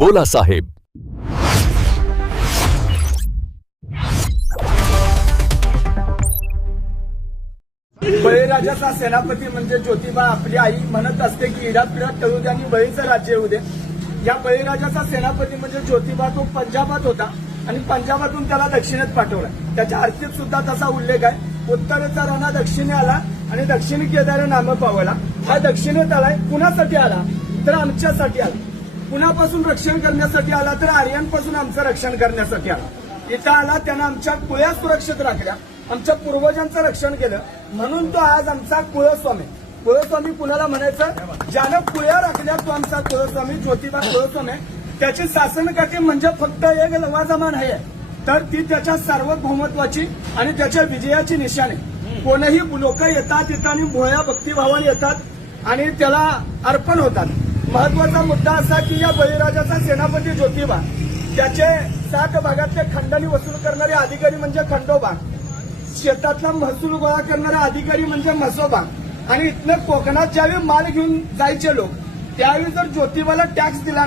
बोला साहेब. बळीराजाचा सेनापती म्हणजे ज्योतिबा. आपली आई म्हणत असते की इडापिडात तळू द्या आणि बळीचं राज्य येऊ दे. या बळीराजाचा सेनापती म्हणजे ज्योतिबा. तो पंजाबात होता आणि पंजाबातून त्याला दक्षिणेत पाठवला. त्याच्या आरतीत सुद्धा तसा उल्लेख आहे. उत्तरेचा राणा दक्षिणे आला आणि दक्षिण केदार नाम पावला. हा दक्षिणेत आलाय. कुणासाठी आला तर आमच्यासाठी आला. कुणापासून रक्षण करण्यासाठी आला तर आर्यांपासून आमचं रक्षण करण्यासाठी आला. इथं आला, त्यानं आमच्या कुळ्या सुरक्षित राखल्या, आमच्या पूर्वजांचं रक्षण केलं. म्हणून तो आज आमचा कुळस्वामी. कुळस्वामी कुणाला म्हणायचं? ज्यानं कुळ्या राखल्या तो आमचा कुळस्वामी, ज्योतिबा कुळस्वामी. त्याची शासनकाठी म्हणजे फक्त एक लवाजमान आहे, तर ती त्याच्या सार्वभौमत्वाची आणि त्याच्या विजयाची निशाणी. कोणीही लोक येतात इथं आणि भोळ्या भक्तिभावाने येतात आणि त्याला अर्पण होतात. महत्वाचा मुद्दा असा की या बळीराजाचा सेनापती ज्योतिबा, त्याचे 7 भागातले खंडणी वसूल करणारे अधिकारी म्हणजे खंडोबा, शेतातला महसूल गोळा करणारे अधिकारी म्हणजे म्हसोबा, आणि इथनं कोकणात ज्यावेळी माल घेऊन जायचे लोक त्यावेळी जर ज्योतिबाला टॅक्स दिला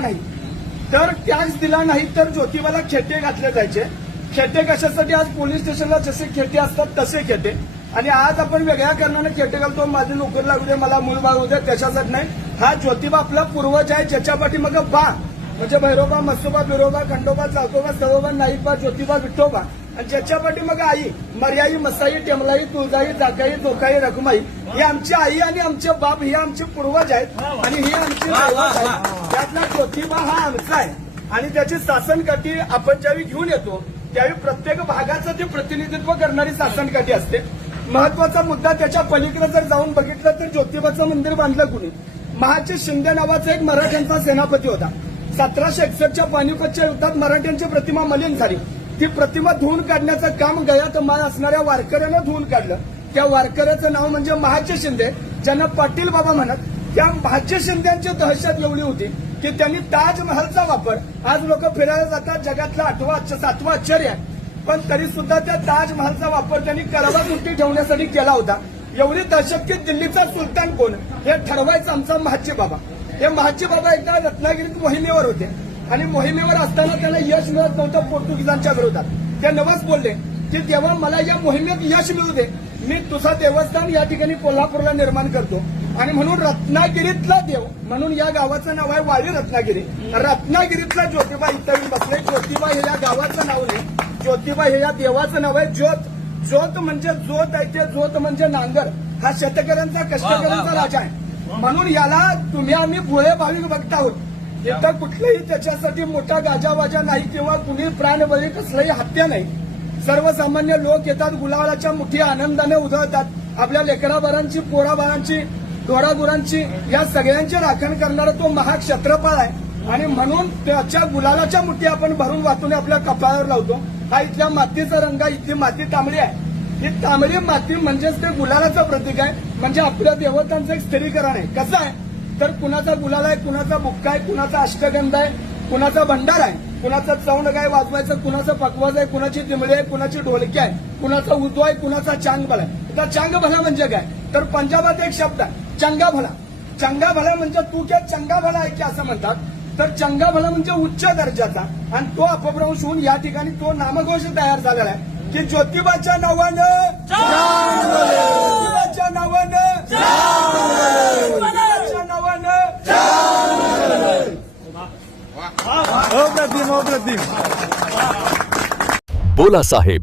नाही तर ज्योतिबाला खेटे घातले जायचे. खेटे कशासाठी? आज पोलीस स्टेशनला जसे खेटे असतात तसे खेटे. आणि आज आपण वेगळ्या कारणाने खेटे घालतो. माझी नोकरी लागू दे, मला मूळ बाळ होऊ दे, त्याच्यासाठी नाही. हा ज्योतिबा आपला पूर्वज आहे, ज्याच्या पाठी मग बा म्हणजे भैरोबा, मसोबा, बिरोबा, खंडोबा, चाकोबा, सवोबा, नाईकबा, ज्योतिबा, विठोबा, आणि ज्याच्या पाठी मग आई, मर्याई, मसाई, टेमलाई, तुळजाई, जाकाई, जोकाई, रखमाई, ही आमची आई आणि आमचे बाप, ही आमचे पूर्वज आहेत आणि ही आमची दैवत आहे. त्यातला ज्योतिबा हा आमचा आहे. आणि त्याची शासनकाठी आपण ज्यावेळी घेऊन येतो त्यावेळी प्रत्येक भागाचं ते प्रतिनिधित्व करणारी शासनकाठी असते. महत्वाचा मुद्दा, त्याच्या पलीकडे जर जाऊन बघितलं तर ज्योतिबाचं मंदिर बांधलं कुणी? महाजी शिंदे नावाचा एक मराठ्यांचा सेनापती होता. 1761च्या पानिपतच्या युद्धात मराठ्यांची प्रतिमा मलिन झाली. ती प्रतिमा धुवून काढण्याचं काम गयात माळ असणाऱ्या वारकऱ्यानं धुवून काढलं. त्या वारकऱ्याचं नाव म्हणजे महाजी शिंदे, ज्यांना पाटील बाबा म्हणत. त्या महाजी शिंदेची दहशत एवढी होती की त्यांनी ताजमहलचा वापर, आज लोक फिरायला जातात, जगातलं 7वं आश्चर्य आहे, पण तरी सुद्धा त्या ताजमहलचा वापर त्यांनी करवा मुठी ठेवण्यासाठी केला होता. एवढी दहशत की दिल्लीचा सुलतान कोण हे ठरवायचं आमचा महाजी बाबा. हे महाजी बाबा एकदा रत्नागिरीत मोहिमेवर होते आणि मोहिमेवर असताना त्यांना यश मिळत नव्हतं पोर्तुगीजांच्या विरोधात. ते नवस बोलले की तेव्हा मला या मोहिमेत यश मिळू दे, मी तुझा देवस्थान या ठिकाणी कोल्हापूरला निर्माण करतो. आणि म्हणून रत्नागिरीतला देव म्हणून या गावाचं नाव आहे वाडी रत्नागिरी. रत्नागिरीतला ज्योतिबा इथं येऊन बसले. ज्योतिबा हे या गावाचं नाव नाही, ज्योतिबा हे या देवाचं नाव आहे. ज्योत, ज्योत म्हणजे ज्योत आहे, ते ज्योत म्हणजे नांगर. हा शेतकऱ्यांचा, कष्टकऱ्यांचा राजा आहे. म्हणून याला तुम्ही आम्ही भोळे भाविक बघत आहोत. इथं कुठलेही त्याच्यासाठी मोठा गाजावाजा नाही किंवा कुणी प्राणबळी कसलाही हत्या नाही. सर्वसामान्य लोक येतात, गुलाबाच्या मुठी आनंदाने उधळतात. आपल्या लेकराबाळांची, पोराबाळांची, ढोरागुरांची, या सगळ्यांची राखण करणारा तो महाक्षत्रपाळ आहे. आणि म्हणून त्याच्या गुलालाच्या मुठी आपण भरून वाटून आपल्या कपाळावर लावतो. हा इथल्या मातीचा रंग आहे. इथली माती तांबडी आहे. ही तांबडी माती म्हणजेच ते गुलालाचं प्रतीक आहे. म्हणजे आपल्या देवतांचं एक स्थिरीकरण आहे. कसं आहे तर कुणाचा गुलाल आहे, कुणाचा बुक्का आहे, कुणाचा अष्टगंध आहे, कुणाचा भंडार आहे, कुणाचं चौंड काय वाजवायचं, कुणाचं पकवाज आहे, कुणाची दिमडी आहे, कुणाची ढोलकी आहे, कुणाचा उदो आहे, कुणाचा चांगभला आहे. आता चांगभला म्हणजे काय तर पंजाबात एक शब्द आहे चंगा भला. चंगा भला म्हणजे तू क्या चंगा भला आहे की असं म्हणतात. तर चंगा भला म्हणजे उच्च दर्जाचा, आणि तो अपभ्रंश होऊन या ठिकाणी तो नामघोष तयार झालेला आहे की ज्योतिबाच्या नावानं, ज्योतिबाच्या नावानं, ज्योतिबाच्या नावानं. बोला साहेब.